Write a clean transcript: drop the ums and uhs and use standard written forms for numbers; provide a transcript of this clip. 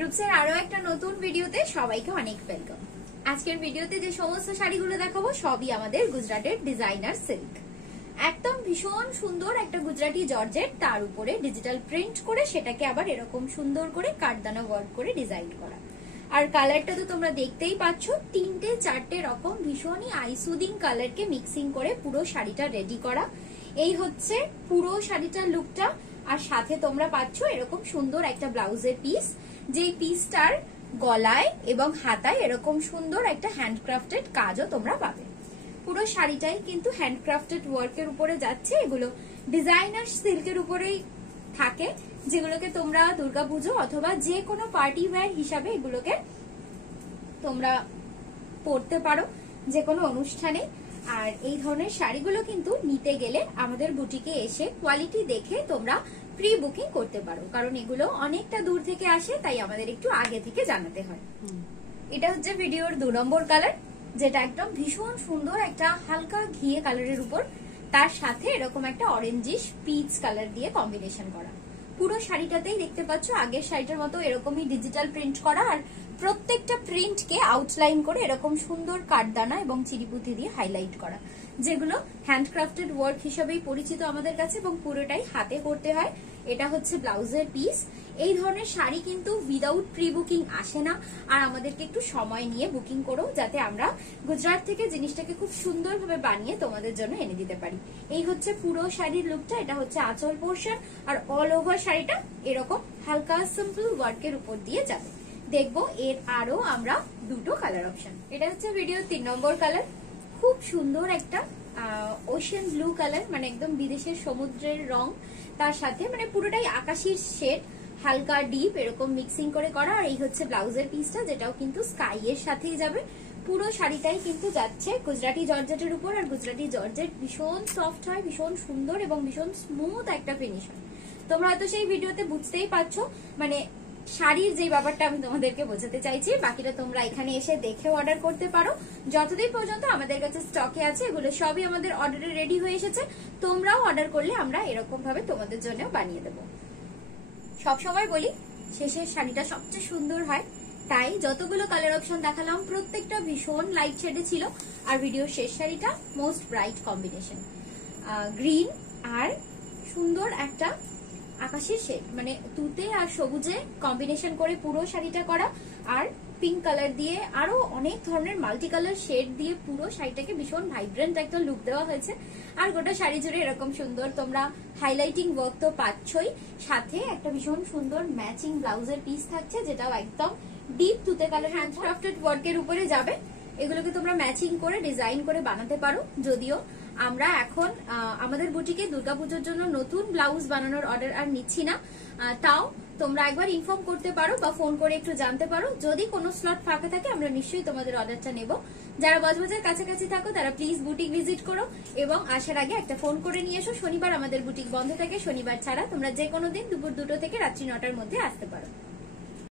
রূপসের আরো একটা নতুন ভিডিওতে সবাইকে অনেক ওয়েলকাম। আজকের ভিডিওতে যে সমস্ত শাড়িগুলো দেখাবো সবই আমাদের গুজরাটের ডিজাইনার সিল্ক। একদম ভীষণ সুন্দর একটা গুজরাটি জর্জেট, তার উপরে ডিজিটাল প্রিন্ট করে সেটাকে আবার এরকম সুন্দর করে কাঠদানা ওয়ার্ক করে ডিজাইন করা। আর কালারটা তো তোমরা দেখতেই পাচ্ছ, তিনটে চারটে রকম ভীষণই আইসুদিং কালারকে মিক্সিং করে পুরো শাড়িটা রেডি করা। এই হচ্ছে পুরো শাড়িটার লুকটা। আর সাথে তোমরা পাচ্ছ এরকম সুন্দর একটা ব্লাউজের পিস, যেই পিসটার গলায় এবং হাতায় এরকম সুন্দর একটা হ্যান্ডক্রাফটেড কাজও তোমরা পাবে। পুরো শাড়িটাই কিন্তু হ্যান্ডক্রাফটেড ওয়ার্কের উপরে যাচ্ছে। এগুলো ডিজাইনার সিল্কের উপরেই থাকে, যেগুলোকে তোমরা দুর্গাপুজো অথবা যে কোনো পার্টি ওয়্যার হিসাবে এগুলোকে তোমরা পরতে পারো যে কোনো অনুষ্ঠানে। আর এই ধরনের শাড়িগুলো কিন্তু নিতে গেলে আমাদের বুটিকে এসে কোয়ালিটি দেখে তোমরা প্রি বুকিং করতে পারো, কারণ এগুলো অনেকটা দূর থেকে আসে, তাই আমাদের একটু আগে থেকে জানাতে হয়। এটা হচ্ছে ভিডিওর 2 নম্বর কালার, যেটা একদম ভীষণ সুন্দর একটা হালকা ঘিয়ে কালারের উপর, তার সাথে এরকম একটা অরেঞ্জিশ পিচ কালার দিয়ে কম্বিনেশন করা। পুরো শাড়িটাতেই দেখতে পাচ্ছ আগের শাড়িটার মতো এরকমই ডিজিটাল প্রিন্ট করা, আর প্রত্যেকটা প্রিন্টকে আউটলাইন করে এরকম সুন্দর কাঠদানা এবং চিরিপুঁতি দিয়ে হাইলাইট করা, যেগুলো হ্যান্ডক্রাফটেড ওয়ার্ক হিসেবেই পরিচিত আমাদের কাছে এবং পুরোটাই হাতে করতে হয়। এটা হচ্ছে ব্লাউজের পিস। এই ধরনের শাড়ি কিন্তু উইদাউট প্রি বুকিং আসে না, আর আমাদেরকে একটু সময় নিয়ে বুকিং করো, যাতে আমরা গুজরাট থেকে জিনিসটাকে খুব সুন্দরভাবে বানিয়ে তোমাদের জন্য এনে দিতে পারি। এই হচ্ছে পুরো শাড়ির লুকটা। এটা হচ্ছে আঁচল পোর্শন, আর অল ওভার শাড়িটা এরকম হালকা সিম্পল ওয়ার্কের উপর দিয়ে যাবে। দেখবো এর আরো আমরা দুটো কালার অপশন। এটা হচ্ছে ভিডিওর 3 নম্বর কালার। খুব সুন্দর একটা ওশান ব্লু কালার, মানে একদম বিদেশের সমুদ্রের রং, তার সাথে মানে পুরোটাই আকাশির শেড, হালকা ডিপ এরকম মিক্সিং করে করা। আর এই হচ্ছে ব্লাউজের পিসটা, যেটাও কিন্তু স্কাই এর সাথেই যাবে। পুরো শাড়িটাই কিন্তু যাচ্ছে গুজরাটি জর্জেটের উপর, আর গুজরাটি জর্জেট ভীষণ সফট হয়, ভীষণ সুন্দর এবং ভীষণ স্মুথ একটা ফিনিশ হয়। তোমরা হয়তো সেই ভিডিওতে বুঝতেই পারছো মানে শাড়ির যে ব্যাপারটা আমি তোমাদেরকে বোঝাতে চাইছি। বাকিটা তোমরা এখানে এসে দেখে অর্ডার করতে পারো। যতদিন পর্যন্ত আমাদের কাছে স্টকে আছে এগুলো সবই আমাদের অর্ডারে রেডি হয়ে এসেছে। তোমরাও অর্ডার করলে আমরা এরকম ভাবে তোমাদের জন্য বানিয়ে দেবো। সবসময় বলি শেষের শাড়িটা সবচেয়ে সুন্দর হয়, তাই যতগুলো কালার অপশন দেখালাম প্রত্যেকটা ভীষণ লাইট শেডে ছিল। আর ভিডিওর শেষ শাড়িটা মোস্ট ব্রাইট কম্বিনেশন, গ্রিন আর সুন্দর একটা আকাশের শেড, মানে তুতে আর সবুজে কম্বিনেশন করে পুরো শাড়িটা করা। আর পিঙ্ক কালার দিয়ে আরো অনেক ধরনের মাল্টি কালার শেড দিয়ে পুরো শাড়িটাকে ভীষণ ভাইব্রেন্ট একটা লুক দেওয়া হয়েছে। আর গোটা শাড়ি জুড়ে এরকম সুন্দর তোমরা হাইলাইটিং ওয়ার্ক তো পাচ্ছই, সাথে একটা ভীষণ সুন্দর ম্যাচিং ব্লাউজের পিস থাকছে, যেটাও একদম ডিপ তুতে কালার হ্যান্ডক্রাফটেড ওয়ার্কের উপরে যাবে। এগুলোকে তোমরা ম্যাচিং করে ডিজাইন করে বানাতে পারো। যদিও আমরা এখন আমাদের বুটিকে দুর্গাপুজোর জন্য নতুন ব্লাউজ বানানোর অর্ডার আর নিচ্ছি না, তাও তোমরা একবার ইনফর্ম করতে পারো বা ফোন করে একটু জানতে পারো। যদি কোনো স্লট ফাঁকা থাকে আমরা নিশ্চয়ই তোমাদের অর্ডারটা নেব। যারা বজবজের কাছাকাছি থাকো তারা প্লিজ বুটিক ভিজিট করো, এবং আসার আগে একটা ফোন করে নিয়ে এসো। শনিবার আমাদের বুটিক বন্ধ থাকে, শনিবার ছাড়া তোমরা যে কোনো দিন দুপুর 2টো থেকে রাত্রি 9টার মধ্যে আসতে পারো।